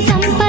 సంప